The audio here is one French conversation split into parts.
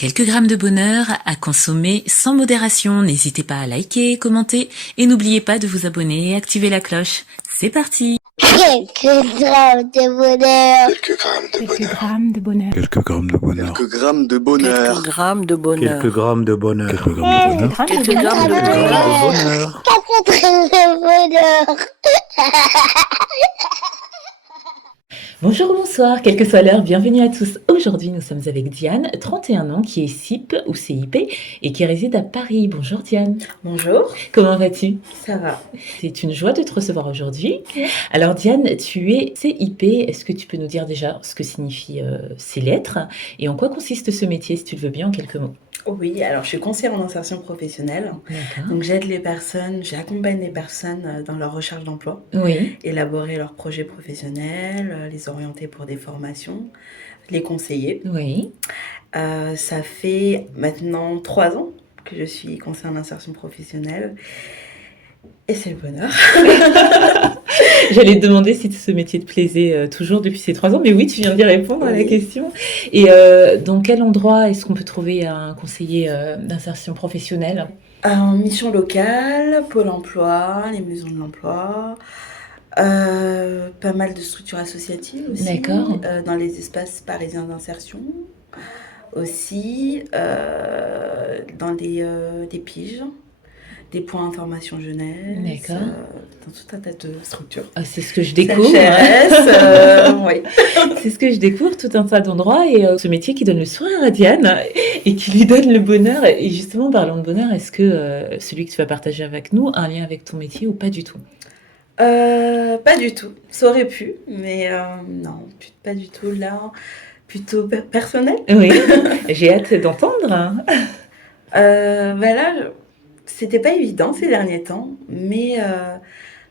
Quelques grammes de bonheur à consommer sans modération. N'hésitez pas à liker, commenter et n'oubliez pas de vous abonner et activer la cloche. C'est parti! Quelques grammes de bonheur. Quelques grammes de bonheur. Quelques grammes de bonheur. Quelques grammes de bonheur. Quelques grammes de bonheur. Quelques grammes de bonheur. Quelques grammes de bonheur. Quelques grammes de bonheur. Quelques grammes de bonheur. Bonjour, bonsoir, quelle que soit l'heure, bienvenue à tous. Aujourd'hui, nous sommes avec Diane, 31 ans, qui est CIP ou CIP et qui réside à Paris. Bonjour Diane. Bonjour, Comment vas-tu? ça va. C'est une joie de te recevoir aujourd'hui. Alors Diane, tu es CIP. Est-ce que tu peux nous dire déjà ce que signifient ces lettres et en quoi consiste ce métier, si tu le veux bien, en quelques mots? Oui, alors je suis conseillère en insertion professionnelle. D'accord. Donc j'accompagne les personnes dans leur recherche d'emploi, Oui, élaborer leurs projets professionnels, les orienter pour des formations, les conseiller. oui. Ça fait maintenant 3 ans que je suis conseillère en insertion professionnelle et c'est le bonheur. J'allais te demander si ce métier te plaisait toujours depuis ces 3 ans, mais oui, tu viens d'y répondre à la Oui. question. Et dans quel endroit est-ce qu'on peut trouver un conseiller d'insertion professionnelle? En mission locale, Pôle emploi, les maisons de l'emploi, pas mal de structures associatives aussi, D'accord. dans les espaces parisiens d'insertion aussi, dans des piges, des points information jeunesse, D'accord. dans tout un tas de structures. Ah, c'est ce que je découvre. CHRS, oui. C'est ce que je découvre, tout un tas d'endroits et ce métier qui donne le sourire à Diane et qui lui donne le bonheur. Et justement, parlant de bonheur, est-ce que celui que tu vas partager avec nous a un lien avec ton métier ou pas du tout? Pas du tout. Ça aurait pu, mais non, pas du tout. Là, plutôt personnel. Oui, j'ai hâte d'entendre. Là, c'était pas évident ces derniers temps, mais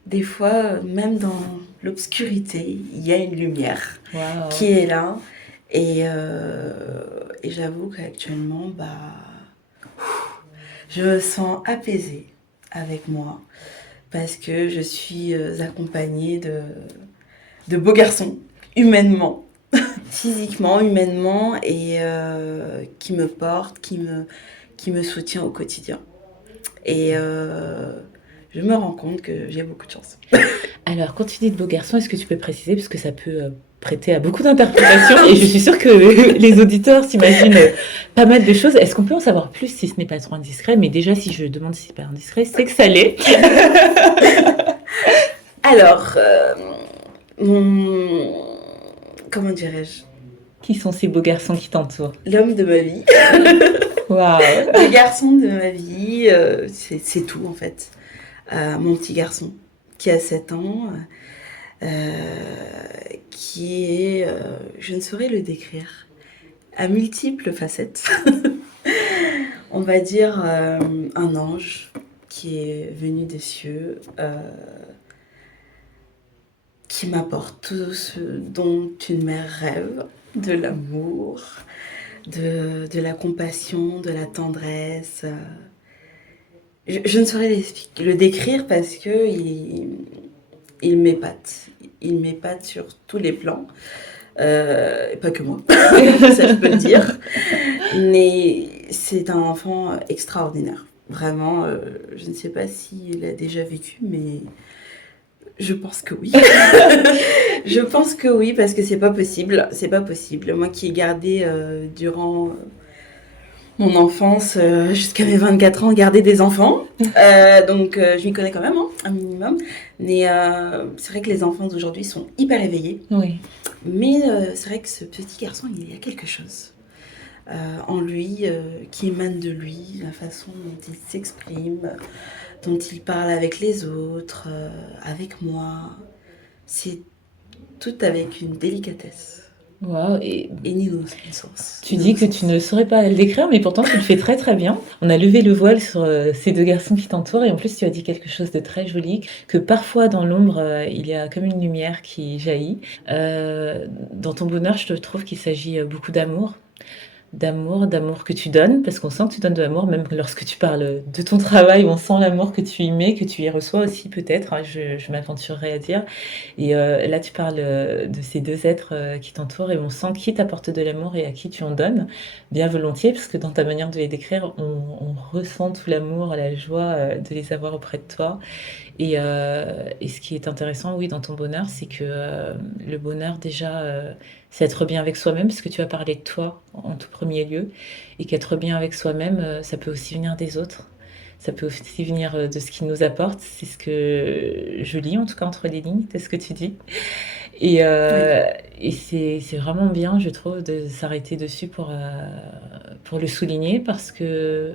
des fois, même dans l'obscurité, il y a une lumière Waouh. qui est là. Et j'avoue qu'actuellement, je me sens apaisée avec moi parce que je suis accompagnée de beaux garçons, humainement, physiquement, humainement, et qui me portent, qui me soutient au quotidien. Et je me rends compte que j'ai beaucoup de chance. Alors, quand tu dis de beaux garçons, est-ce que tu peux préciser, parce que ça peut prêter à beaucoup d'interprétations, et je suis sûre que les auditeurs s'imaginent pas mal de choses. Est-ce qu'on peut en savoir plus si ce n'est pas trop indiscret? Mais déjà, si je demande si c'est pas indiscret, c'est que ça l'est. Alors, comment dirais-je? Qui sont ces beaux garçons qui t'entourent? L'homme de ma vie, Waouh. le garçon de ma vie, c'est tout en fait. Mon petit garçon qui a 7 ans, qui est, je ne saurais le décrire, à multiples facettes. On va dire un ange qui est venu des cieux, qui m'apporte tout ce dont une mère rêve, de l'amour, de la compassion, de la tendresse. Je ne saurais le décrire parce que il m'épate. Il m'épate sur tous les plans. Et pas que moi, ça je peux le dire. Mais c'est un enfant extraordinaire. Vraiment, je ne sais pas s'il a déjà vécu, mais je pense que oui. Je pense que oui, parce que c'est pas possible. C'est pas possible. Moi qui ai gardé durant mon enfance, jusqu'à mes 24 ans, garder des enfants. Donc, je m'y connais quand même, un minimum. Mais c'est vrai que les enfants d'aujourd'hui sont hyper éveillés. Oui. Mais c'est vrai que ce petit garçon, il y a quelque chose en lui, qui émane de lui, la façon dont il s'exprime, dont il parle avec les autres, avec moi. C'est tout avec une délicatesse. Waouh. Et Et une innocence. tu dis que tu ne saurais pas le décrire, mais pourtant tu le fais très très bien. On a levé le voile sur ces deux garçons qui t'entourent et en plus tu as dit quelque chose de très joli, que parfois dans l'ombre il y a comme une lumière qui jaillit. Dans ton bonheur, je trouve qu'il s'agit beaucoup d'amour. d'amour que tu donnes, parce qu'on sent que tu donnes de l'amour, même lorsque tu parles de ton travail, on sent l'amour que tu y mets, que tu y reçois aussi peut-être, hein, je m'aventurerais à dire. Et là, tu parles de ces deux êtres qui t'entourent et on sent qui t'apporte de l'amour et à qui tu en donnes, bien volontiers, parce que dans ta manière de les décrire, on ressent tout l'amour, la joie de les avoir auprès de toi. Et ce qui est intéressant, oui, dans ton bonheur, c'est que le bonheur, déjà, c'est être bien avec soi-même, parce que tu as parlé de toi en tout premier lieu, et qu'être bien avec soi-même, ça peut aussi venir des autres. Ça peut aussi venir de ce qu'ils nous apportent. C'est ce que je lis, en tout cas, entre les lignes, de ce que tu dis. Et, Oui. euh, et c'est vraiment bien, je trouve, de s'arrêter dessus pour le souligner, parce que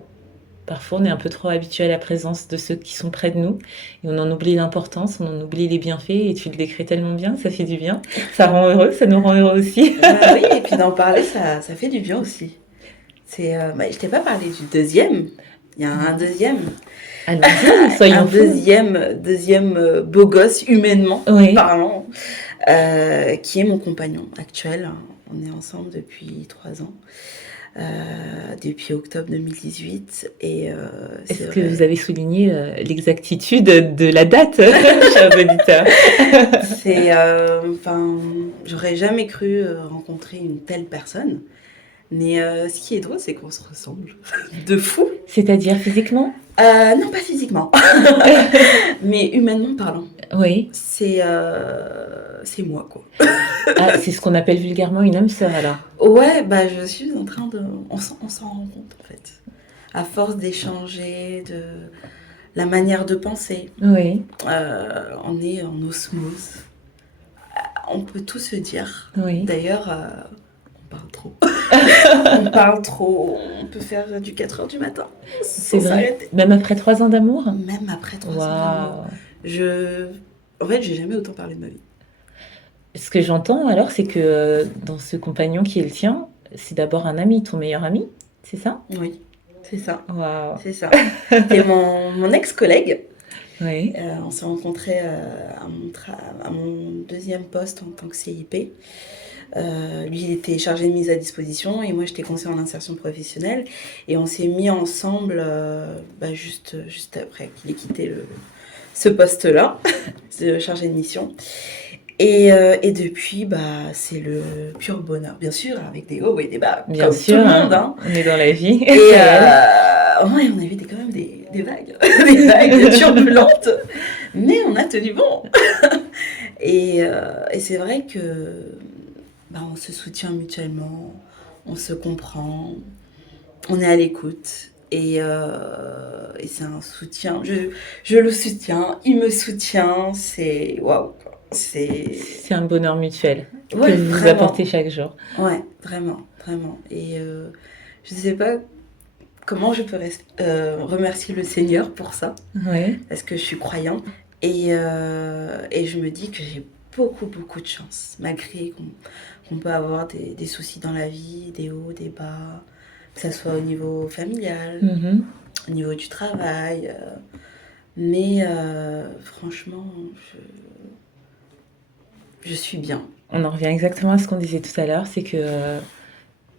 parfois, on est un peu trop habitué à la présence de ceux qui sont près de nous et on en oublie l'importance, on en oublie les bienfaits et tu le décris tellement bien, ça fait du bien. Ça rend heureux, ça nous rend heureux aussi. Oui, et puis d'en parler, ça fait du bien aussi. Je t'ai pas parlé du deuxième. Il y a un deuxième. Allons-y, Un soyons fous. deuxième beau gosse, humainement Oui, parlant, qui est mon compagnon actuel. On est ensemble depuis 3 ans, depuis octobre 2018. Et c'est est-ce que vrai, vous avez souligné l'exactitude de la date, chers auditeurs? j'aurais jamais cru rencontrer une telle personne. Mais ce qui est drôle, c'est qu'on se ressemble de fou. C'est-à-dire physiquement? Non, pas physiquement, mais humainement parlant. Oui. C'est moi, quoi. Ah, c'est ce qu'on appelle vulgairement une âme sœur alors. Ouais, bah je suis en train de... on s'en rend compte, en fait. À force d'échanger, de la manière de penser, Oui, on est en osmose. On peut tout se dire. oui. D'ailleurs, on parle trop. On parle trop. On peut faire du 4h du matin C'est sans vrai. s'arrêter. Même après 3 ans d'amour? Même après 3 ans d'amour. Waouh. En fait, j'ai jamais autant parlé de ma vie. Ce que j'entends alors, c'est que dans ce compagnon qui est le tien, c'est d'abord un ami, ton meilleur ami, c'est ça? Oui, c'est ça. Waouh. C'est ça. C'était mon ex-collègue. Oui. On s'est rencontrés à mon deuxième poste en tant que CIP. Lui, il était chargé de mise à disposition et moi, j'étais conseillère en insertion professionnelle. Et on s'est mis ensemble juste après qu'il ait quitté ce poste-là, de chargé de mission. Et depuis, c'est le pur bonheur. Bien sûr, avec des hauts et des bas, Bien comme sûr, tout le monde. Hein. on est dans la vie. Et ouais, on avait quand même des vagues, des vagues turbulentes, mais on a tenu bon. Et c'est vrai que on se soutient mutuellement, on se comprend, on est à l'écoute. Et c'est un soutien. Je le soutiens, il me soutient. C'est waouh, quoi. C'est un bonheur mutuel Ouais, que vous vous vraiment. apportez chaque jour. Ouais, vraiment, vraiment. Et je sais pas comment je peux remercier le Seigneur pour ça, Oui. parce que je suis croyante. Et je me dis que j'ai beaucoup, beaucoup de chance, malgré qu'on peut avoir des soucis dans la vie, des hauts, des bas, que ce soit au niveau familial, Mhm. au niveau du travail. Mais franchement, je suis bien. On en revient exactement à ce qu'on disait tout à l'heure, c'est que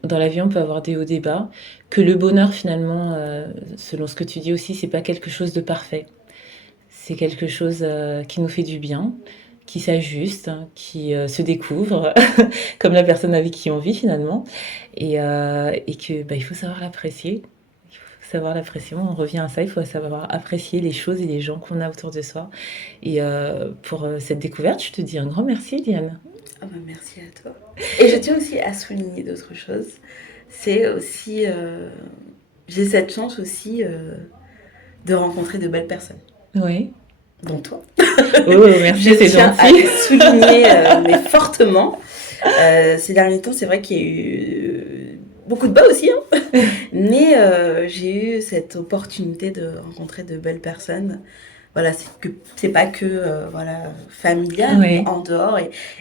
dans la vie, on peut avoir des hauts, des bas, que le bonheur, finalement, selon ce que tu dis aussi, c'est pas quelque chose de parfait. C'est quelque chose qui nous fait du bien, qui s'ajuste, hein, qui se découvre, comme la personne avec qui on vit finalement, et que il faut savoir l'apprécier. Il faut savoir l'apprécier. On revient à ça. Il faut savoir apprécier les choses et les gens qu'on a autour de soi. Et pour cette découverte, je te dis un grand merci, Diane. Ah bah merci à toi. Et je tiens aussi à souligner d'autres choses. C'est aussi, j'ai cette chance aussi de rencontrer de belles personnes, Oui. dont toi. Oh, merci, Je c'est tiens à gentil. le souligner, mais fortement. Ces derniers temps, c'est vrai qu'il y a eu beaucoup de bas aussi, hein. Mais j'ai eu cette opportunité de rencontrer de belles personnes. Voilà, c'est pas que familial, Oui. mais en dehors.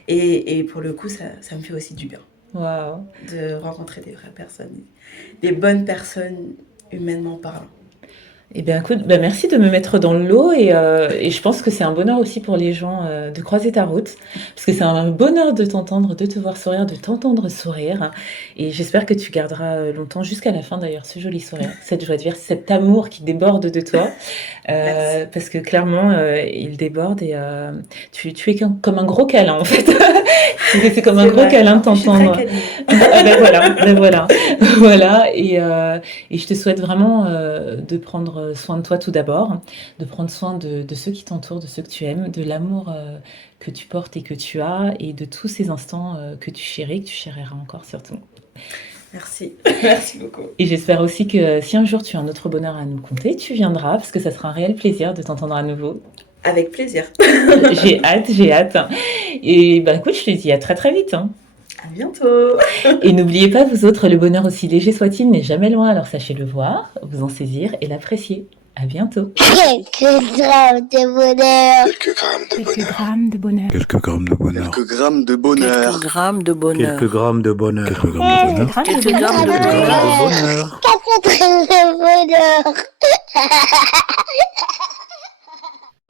Et pour le coup, ça me fait aussi du bien Waouh. de rencontrer des vraies personnes, des bonnes personnes, humainement parlant. Eh bien, écoute, bah, merci de me mettre dans le lot et je pense que c'est un bonheur aussi pour les gens de croiser ta route, parce que c'est un bonheur de t'entendre, de te voir sourire, de t'entendre sourire. Et j'espère que tu garderas longtemps, jusqu'à la fin d'ailleurs, ce joli sourire, cette joie de vivre, cet amour qui déborde de toi, Merci. parce que clairement, il déborde et tu es comme un gros câlin en fait. C'est comme un C'est gros vrai, câlin de je suis très t'entendre. câline. Ben voilà, voilà. Et je te souhaite vraiment de prendre soin de toi tout d'abord, de prendre soin de ceux qui t'entourent, de ceux que tu aimes, de l'amour que tu portes et que tu as, et de tous ces instants que tu chéris, que tu chériras encore surtout. Merci. Merci beaucoup. Et j'espère aussi que si un jour tu as un autre bonheur à nous conter, tu viendras, parce que ça sera un réel plaisir de t'entendre à nouveau. Avec plaisir. J'ai hâte, j'ai hâte. Et ben écoute, je te dis à très très vite, hein. À bientôt. Et n'oubliez pas, vous autres, le bonheur aussi léger soit-il n'est jamais loin, alors sachez le voir, vous en saisir et l'apprécier. À bientôt. Quelques grammes de bonheur. Quelques grammes de bonheur. Quelques grammes de bonheur. Quelques grammes de bonheur. Quelques grammes de bonheur. Quelques grammes de bonheur. Quelques grammes de Quelques grammes de bonheur. Quelques grammes de bonheur.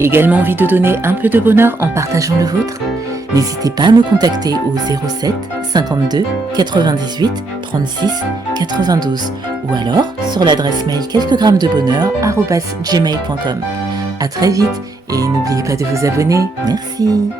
Également envie de donner un peu de bonheur en partageant le vôtre? N'hésitez pas à me contacter au 07 52 98 36 92 ou alors sur l'adresse mail quelquesgrammesdebonheur@gmail.com. À très vite et n'oubliez pas de vous abonner. Merci.